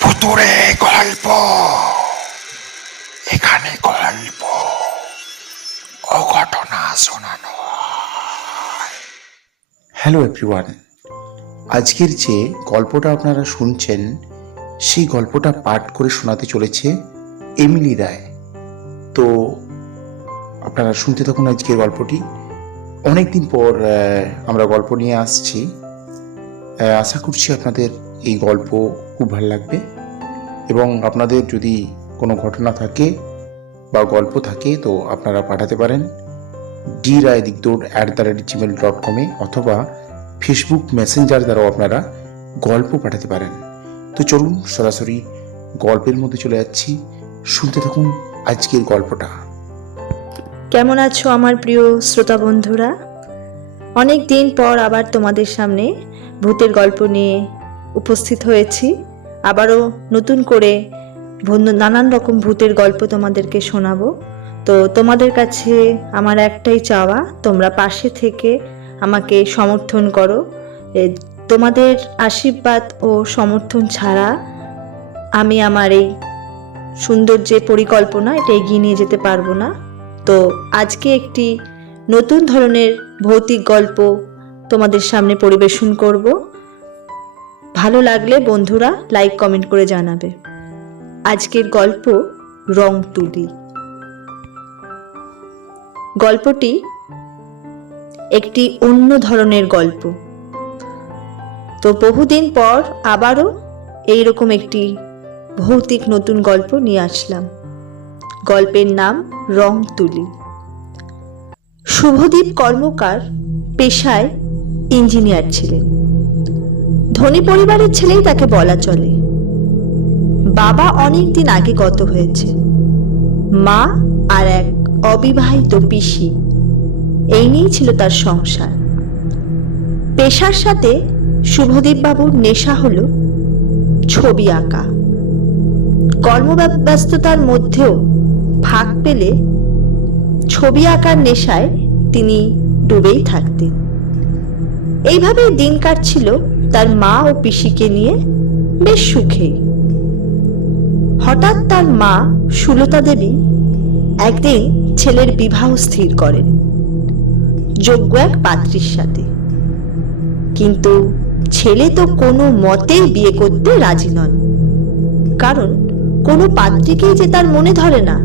ভুতুরে গল্প। এখানে গল্প, অঘটনা শোনানো হ্যালো এভরিওয়ান আজকের যে গল্পটা আপনারা শুনছেন, সেই গল্পটা পাঠ করে শোনাতে চলেছে এমিলি রায়। তো আপনারা শুনতে থাকুন আজকের গল্পটি। অনেকদিন পর আমরা গল্প নিয়ে আসছি। আশা করছি আপনাদের এই গল্প খুব ভালো লাগবে। এবং আপনাদের যদি কোনো ঘটনা থাকে বা গল্প থাকে, তো আপনারা পাঠাতে পারেন। D Roy Digdour at the rate Gmail dot কমে অথবা ফেসবুক মেসেঞ্জার দ্বারাও আপনারা গল্প পাঠাতে পারেন। তো চলুন সরাসরি গল্পের মধ্যে চলে যাচ্ছি। শুনতে থাকুন আজকের গল্পটা। কেমন আছো আমার প্রিয় শ্রোতা বন্ধুরা? অনেক দিন পর আবার তোমাদের সামনে ভূতের গল্প নিয়ে উপস্থিত হয়েছি। আবারও নতুন করে নানান রকম ভূতের গল্প তোমাদেরকে শোনাবো। তো তোমাদের কাছে আমার একটাই চাওয়া, তোমরা পাশে থেকে আমাকে সমর্থন করো। তোমাদের আশীর্বাদ ও সমর্থন ছাড়া আমি আমার এই সুন্দর যে পরিকল্পনা এটা এগিয়ে নিয়ে যেতে পারব না। তো আজকে একটি নতুন ধরনের ভৌতিক গল্প তোমাদের সামনে পরিবেশন করব। ভালো লাগলে বন্ধুরা লাইক, কমেন্ট করে জানাবে। আজকের গল্প রং তুলি গল্পটি একটি অন্য ধরনের গল্প। তো বহুদিন পর আবারও এইরকম একটি ভৌতিক নতুন গল্প নিয়ে আসলাম। গল্পের নাম রং তুলি শুভদীপ কর্মকার পেশায় ইঞ্জিনিয়ার ছিলেন। ধনী পরিবারের ছেলেই তাকে বলা চলে। বাবা অনেক দিন আগে গত হয়েছে। মা আর এক অবিবাহিত পিসি। এই নিয়েই ছিল তার সংসার। পেশার সাথে শুভদীপ বাবুর নেশা হল ছবি আঁকা। কর্মব্যস্ততার মধ্যেও ফাঁক পেলে ছবি আঁকার নেশায় তিনি ডুবেই থাকতেন। এইভাবেই দিন কাটছিল তার মা ও পিসিকে নিয়ে, বেশ সুখেই। হঠাৎ তার মা সুলতা দেবী একদিন ছেলের বিবাহ স্থির করেন, যোগ্য এক পাত্রীর সাথে। কিন্তু ছেলে তো কোনো মতেই বিয়ে করতে রাজি নন, কারণ কোনো পাত্রীকেই যে তার মনে ধরে না।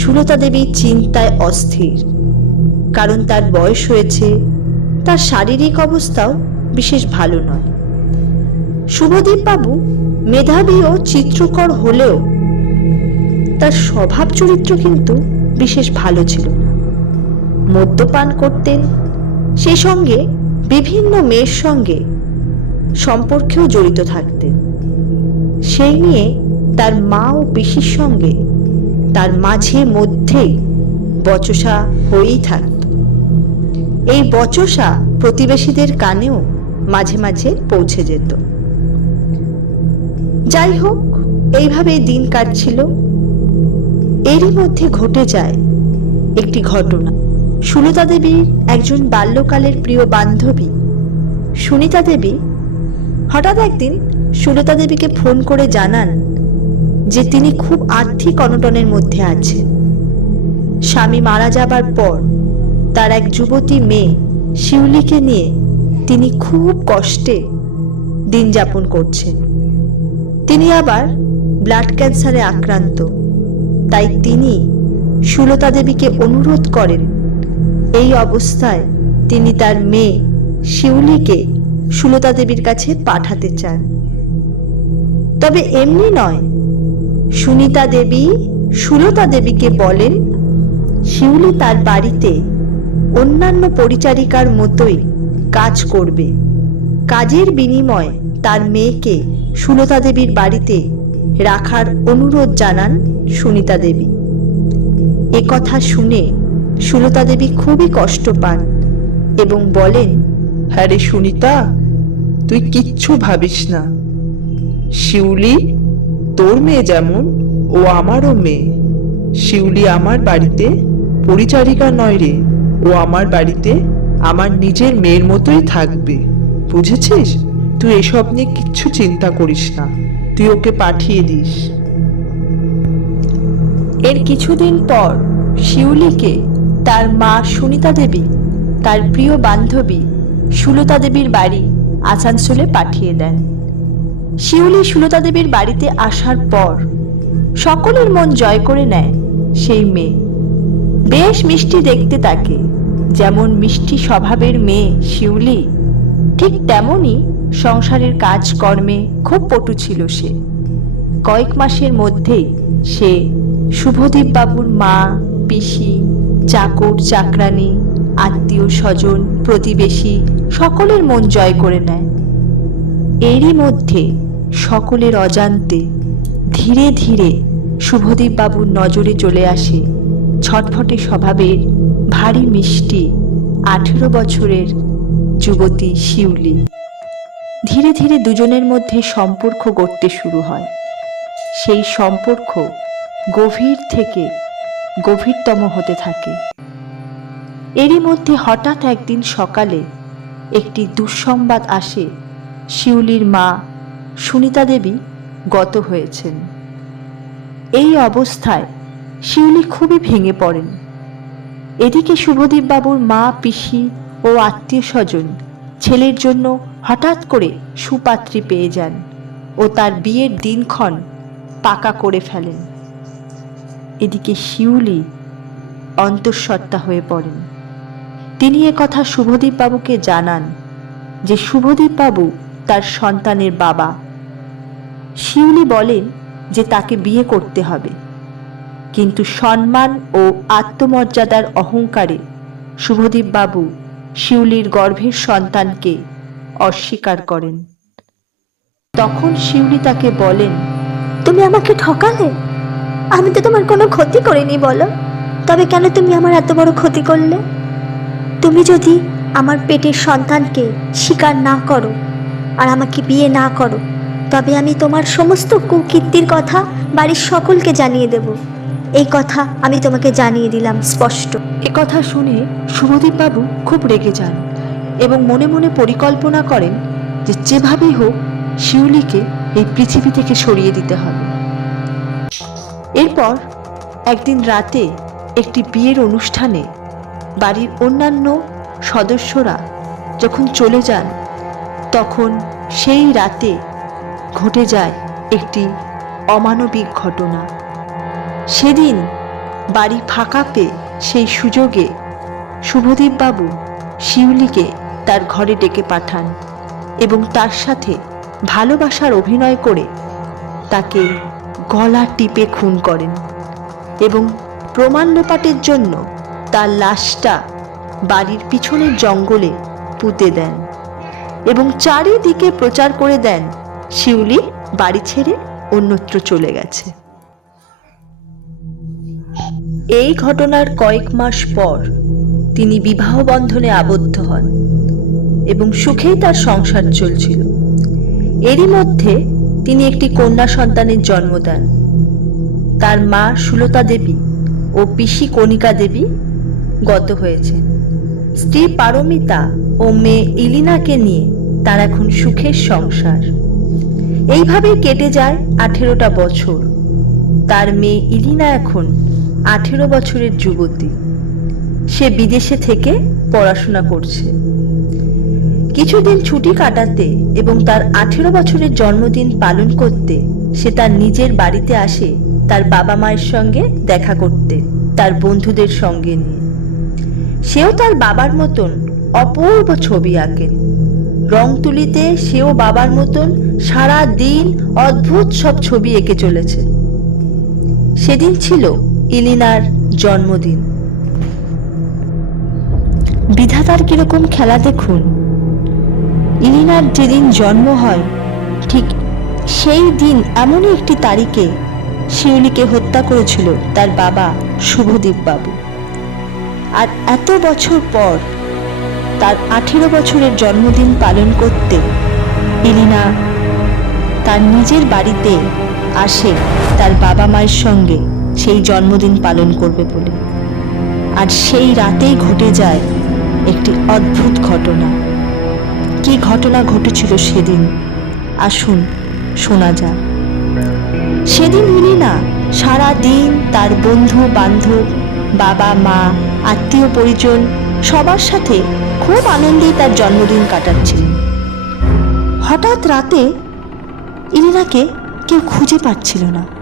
সুলতা দেবী চিন্তায় অস্থির, কারণ তার বয়স হয়েছে তার শারীরিক অবস্থাও বিশেষ ভালো নয়। শুভদীপ বাবু মেধাবী ও চিত্রকর হলেও তার স্বভাব চরিত্র কিন্তু বিশেষ ভালো ছিল না। মদ্যপান করতেন সেই সঙ্গে বিভিন্ন মেয়ের সঙ্গে সম্পর্কেও জড়িত থাকতেন। সেই নিয়ে তার মা ও পিসির সঙ্গে তার মাঝে মধ্যেই বচসা হয়েই থাকত। এই বচসা প্রতিবেশীদের কানেও মাঝে মাঝে পৌঁছে যেত। যাই হোক এইভাবেই দিন কাটছিল। এরই মধ্যে ঘটে যায় একটি ঘটনা। সুলতা দেবীর একজন বাল্যকালের প্রিয় বান্ধবী, সুনিতা দেবী, হঠাৎ একদিন সুলতা দেবীকে ফোন করে জানান যে তিনি খুব আর্থিক অনটনের মধ্যে আছেন। স্বামী মারা যাবার পর তার এক যুবতী মেয়ে শিউলিকে নিয়ে তিনি খুব কষ্টে দিন যাপন করছেন। তিনি আবার ব্লাড ক্যান্সারে আক্রান্ত। তাই তিনি সুলতা দেবীকে অনুরোধ করেন, এই অবস্থায় তিনি তার মেয়ে শিউলিকে সুলতা দেবীর কাছে পাঠাতে চান। তবে এমনি নয়, সুনিতা দেবী সুলতা দেবীকে বলেন, শিউলি তার বাড়িতে অন্যান্য পরিচারিকার মতোই কাজ করবে। কাজের বিনিময়ে তার মেয়েকে সুলতা দেবীর বাড়িতে রাখার অনুরোধ জানান সুনিতা দেবী। এ কথা শুনে সুলতা দেবী খুবই কষ্ট পান এবং বলেন হ্যাঁ সুনিতা, তুই কিচ্ছু ভাবিস না। শিউলি, তোর মেয়ে যেমন, ও আমারও মেয়ে। শিউলি আমার বাড়িতে পরিচারিকা নয় রে। ও আমার বাড়িতে আমার নিজের মেয়ের মতোই থাকবে। বুঝেছিস? তুই এসব নিয়ে কিচ্ছু চিন্তা করিস না। তুই ওকে পাঠিয়ে দিস। এর কিছুদিন পর শিউলিকে তার মা সুনিতা দেবী, তার প্রিয় বান্ধবী সুলতা দেবীর বাড়ি আসানসোলে পাঠিয়ে দেন। শিউলি সুলতা দেবীর বাড়িতে আসার পর সকলের মন জয় করে নেয় সেই মেয়ে। বেশ মিষ্টি দেখতে তাকে। যেমন মিষ্টি স্বভাবের মেয়ে শিউলি, ঠিক তেমনই সংসারের কাজকর্মে খুব পটু ছিল সে। কয়েক মাসের মধ্যেই সে শুভদীপ বাবুর মা, পিসি, চাকর, চাকরানি, আত্মীয় স্বজন, প্রতিবেশী সকলের মন জয় করে নেয়। এরই মধ্যে সকলের অজান্তে ধীরে ধীরে শুভদীপ বাবুর নজরে চলে আসে ছটফটে স্বভাবের ভারী মিষ্টি আঠেরো বছরের যুবতী শিউলি। ধীরে ধীরে দুজনের মধ্যে সম্পর্ক গড়তে শুরু হয়। সেই সম্পর্ক গভীর থেকে গভীরতম হতে থাকে। এরই মধ্যে হঠাৎ একদিন সকালে একটি দুঃসংবাদ আসে শিউলির মা সুনিতা দেবী গত হয়েছেন। এই অবস্থায় শিউলি খুবই ভেঙে পড়েন। এদিকে শুভদীপ বাবুর মা, পিসি ও আত্মীয় স্বজন ছেলের জন্য হঠাৎ করে সুপাত্রী পেয়ে যান ও তার বিয়ের দিনক্ষণ পাকা করে ফেলেন। এদিকে শিউলি অন্তঃসত্ত্বা হয়ে পড়েন। তিনি কথা শুভদীপ বাবুকে জানান যে শুভদীপ বাবু তার সন্তানের বাবা। শিউলি বলেন যে তাকে বিয়ে করতে হবে। কিন্তু সম্মান ও আত্মমর্যাদার অহংকারে শুভদীপ বাবু শিউলির গর্ভের সন্তানকে অস্বীকার করেন। তখন শিউলি তাকে বলেন, তুমি আমাকে ঠকালে? আমি তো তোমার কোনো ক্ষতি করিনি, বলো। তবে কেন তুমি আমার এত বড় ক্ষতি করলে? তুমি যদি আমার পেটের সন্তানকে স্বীকার না করো আর আমাকে বিয়ে না করো, তবে আমি তোমার সমস্ত কুকীর্তির কথা বাড়ির সকলকে জানিয়ে দেব। এই কথা আমি তোমাকে জানিয়ে দিলাম, স্পষ্ট। এ কথা শুনে শুভদীপ বাবু খুব রেগে যান এবং মনে মনে পরিকল্পনা করেন যে যেভাবেই হোক শিউলিকে এই পৃথিবী থেকে সরিয়ে দিতে হবে। এরপর একদিন রাতে একটি বিয়ের অনুষ্ঠানে বাড়ির অন্যান্য সদস্যরা যখন চলে যান, তখন সেই রাতে ঘটে যায় একটি অমানবিক ঘটনা। সেদিন বাড়ি ফাঁকা পেয়ে সেই সুযোগে শুভদীপ বাবু শিউলিকে তার ঘরে ডেকে পাঠান এবং তার সাথে ভালোবাসার অভিনয় করে তাকে গলা টিপে খুন করেন এবং প্রমাণ লোপাটের জন্য তার লাশটা বাড়ির পিছনের জঙ্গলে পুঁতে দেন এবং চারিদিকে প্রচার করে দেন শিউলি বাড়ি ছেড়ে অন্যত্র চলে গেছে। এই ঘটনার কয়েক মাস পর তিনি বিবাহ বন্ধনে আবদ্ধ হন এবং সুখেই তার সংসার চলছিল। এরই মধ্যে তিনি একটি কন্যা সন্তানের জন্ম দেন। তার মা সুলতা দেবী ও পিসি কণিকা দেবী গত হয়েছে স্ত্রী পারমিতা ও মেয়ে ইলিনাকে নিয়ে তার এখন সুখের সংসার। এইভাবেই কেটে যায় আঠেরোটা বছর। তার মেয়ে ইলিনা এখন আঠেরো বছরের যুবতী। সে বিদেশে থেকে পড়াশোনা করছে। কিছুদিন ছুটি কাটাতে এবং তার আঠেরো বছরের জন্মদিন পালন করতে সে তার নিজের বাড়িতে আসে তার বাবা মায়ের সঙ্গে দেখা করতে, তার বন্ধুদের সঙ্গে নিয়ে। সেও তার বাবার মতন অপূর্ব ছবি আঁকেন। রং তুলিতে সেও বাবার মতন সারা দিন অদ্ভুত সব ছবি এঁকে চলেছে। সেদিন ছিল ইলিনার জন্মদিন। বিধাতার কীরকম খেলা দেখুন। ইলিনার যেদিন জন্ম হয়, ঠিক সেই দিন এমনই একটি তারিখে শিউলিকে হত্যা করেছিল তার বাবা শুভদীপ বাবু। আর এত বছর পর তার আঠেরো বছরের জন্মদিন পালন করতে ইলিনা তার নিজের বাড়িতে আসে তার বাবা মায়ের সঙ্গে। সেই জন্মদিন পালন করবে বলে। আর সেই রাতেই ঘটে যায় একটি অদ্ভুত ঘটনা। কি ঘটনা ঘটেছিল সেদিন? আসুন শোনা যাক। সেদিন ইলিনা সারা দিন তার বন্ধু, বান্ধব, বাবা, মা, আত্মীয়, পরিজন সবার সাথে খুব আনন্দে তার জন্মদিন কাটাচ্ছিলেন হঠাৎ রাতে ইলিনাকে কেউ খুঁজে পাচ্ছিল না।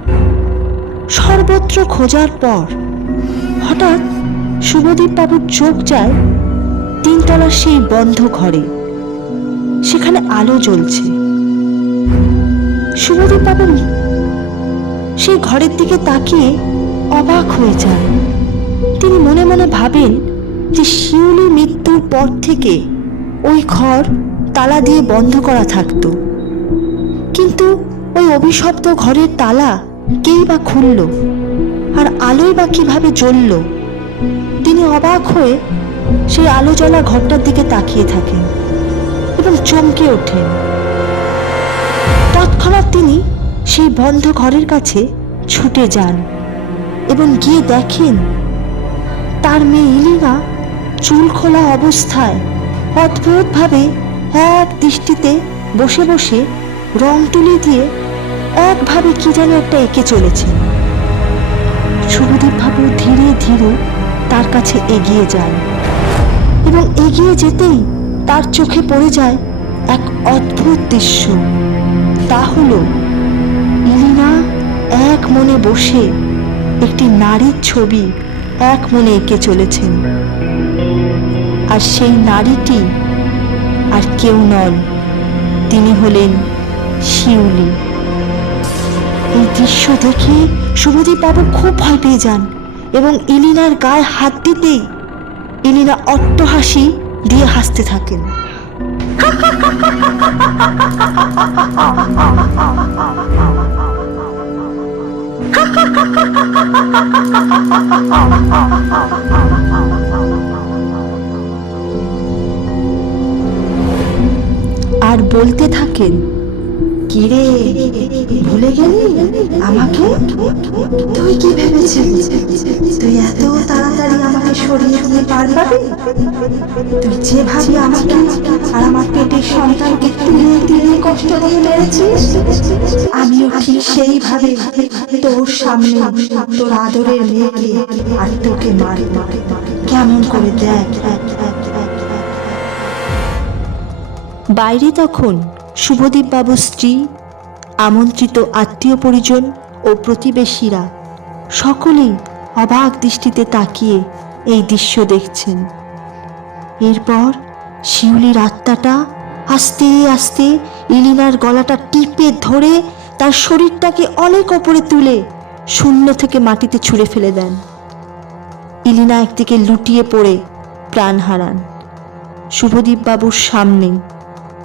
সর্বত্র খোঁজার পর হঠাৎ শুভদীপ বাবুর চোখ যায় তিনতলার সেই বন্ধ ঘরে। সেখানে আলো জ্বলছে। শুভদীপ বাবু সেই ঘরের দিকে তাকিয়ে অবাক হয়ে যায়। তিনি মনে মনে ভাবেন যে শিউলি মৃত্যুর পর থেকে ওই ঘর তালা দিয়ে বন্ধ করা থাকতো। কিন্তু ওই অভিশপ্ত ঘরের তালা কেই বা খুলল? আর আলোই বা কীভাবে জ্বলল? তিনি অবাক হয়ে সেই আলো জ্বলা ঘরটার দিকে তাকিয়ে থাকেন এবং চমকে ওঠেন। তৎক্ষণাৎ তিনি সেই বন্ধ ঘরের কাছে ছুটে যান এবং গিয়ে দেখেন তার মেয়ে ইলিনা চুল খোলা অবস্থায় অদ্ভুতভাবে এক দৃষ্টিতে বসে বসে রং তুলি দিয়ে একভাবে কি যেন একটা এঁকে চলেছে। শুভদীপ বাবু ধীরে ধীরে তার কাছে এগিয়ে যান এবং এগিয়ে যেতেই তার চোখে পড়ে যায় এক অদ্ভুত দৃশ্য। তা হলো, ইলিনা এক মনে বসে একটি নারীর ছবি এক মনে এঁকে চলেছেন। আর সেই নারীটি আর কেউ নন, তিনি হলেন শিউলি। এই দৃশ্য দেখে শুভদীপ বাবু খুব ভয় পেয়ে যান এবং ইলিনার গায়ে হাত দিতেই ইলিনা অট্টহাসি দিয়ে হাসতে থাকেন। আর বলতে থাকেন কিরে ভুলে গেলি? আমাকে? তুই কি ভেবেছিস? তুই এত তাড়াতাড়ি আমাকে সরিয়ে দিয়ে পার পাবি? তুই যেভাবে আমাকে আর আমার পেটের সন্তানকে তুলে তুলে কষ্ট দিয়ে মেরেছিস, আমিও ঠিক সেইভাবে তোর সামনে, তোর আদরের মেয়েকে আর তোকে মারি কেমন করে দেখ? বাইরে তখন শুভদীপ বাবুর স্ত্রী, আমন্ত্রিত আত্মীয় পরিজন ও প্রতিবেশীরা সকলেই অবাক দৃষ্টিতে তাকিয়ে এই দৃশ্য দেখছেন। এরপর শিউলির আত্মাটা আস্তে আস্তে ইলিনার গলাটা টিপে ধরে তার শরীরটাকে অনেক ওপরে তুলে শূন্য থেকে মাটিতে ছুঁড়ে ফেলে দেন। ইলিনা একদিকে লুটিয়ে পড়ে প্রাণ হারান। শুভদীপ বাবুর সামনে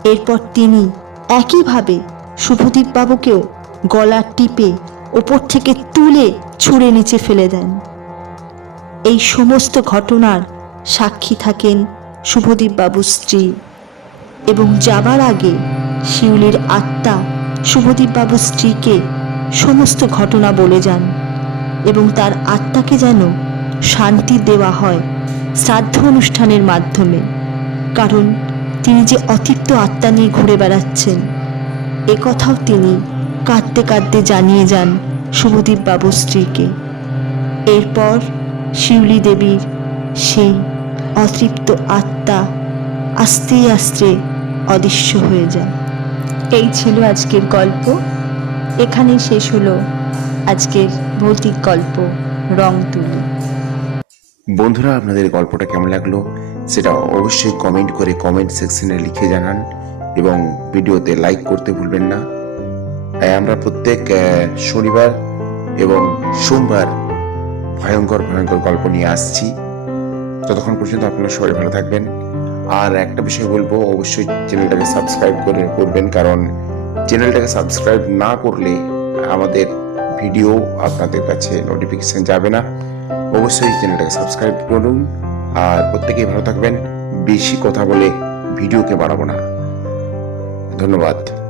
এরপর তিনি একইভাবে শুভদীপ বাবুকেও গলা টিপে ওপর থেকে তুলে ছুঁড়ে নিচে ফেলে দেন। এই সমস্ত ঘটনার সাক্ষী থাকেন শুভদীপ বাবুর স্ত্রী এবং যাবার আগে শিউলির আত্মা শুভদীপ বাবুর স্ত্রীকে সমস্ত ঘটনা বলে যান এবং তার আত্মাকে যেন শান্তি দেওয়া হয় শ্রাদ্ধ অনুষ্ঠানের মাধ্যমে। কারণ তিনি যে অতৃপ্ত আত্মা নিয়ে ঘুরে বেড়াচ্ছেন, এ কথাও তিনি কাঁদতে কাঁদতে জানিয়ে যান শুভদীপ বাবুর স্ত্রীকে। এরপর শিউলি দেবীর সেই অতৃপ্ত আত্মা আস্তে আস্তে অদৃশ্য হয়ে যায়। এই ছিল আজকের গল্প। এখানেই শেষ হলো আজকের ভৌতিক গল্প রং তুলি। বন্ধুরা, আপনাদের গল্পটা কেমন লাগল? সেটা অবশ্যই কমেন্ট করে কমেন্ট সেকশনে লিখে জানান এবং ভিডিওতে লাইক করতে ভুলবেন না। আমরা প্রত্যেক শনিবার এবং সোমবার ভয়ঙ্কর ভয়ঙ্কর গল্প নিয়ে আসছি। ততক্ষণ পর্যন্ত আপনারা সবাই ভালো থাকবেন। আর একটা বিষয় বলব, অবশ্যই চ্যানেলটাকে সাবস্ক্রাইব করে করবেন, কারণ চ্যানেলটাকে সাবস্ক্রাইব না করলে আমাদের ভিডিও আপনাদের কাছে নোটিফিকেশান যাবে না। অবশ্যই চ্যানেলটাকে সাবস্ক্রাইব করুন। আর প্রত্যেকেই ভালো থাকবেন। বেশি কথা বলে ভিডিওকে বাড়াবো না। ধন্যবাদ।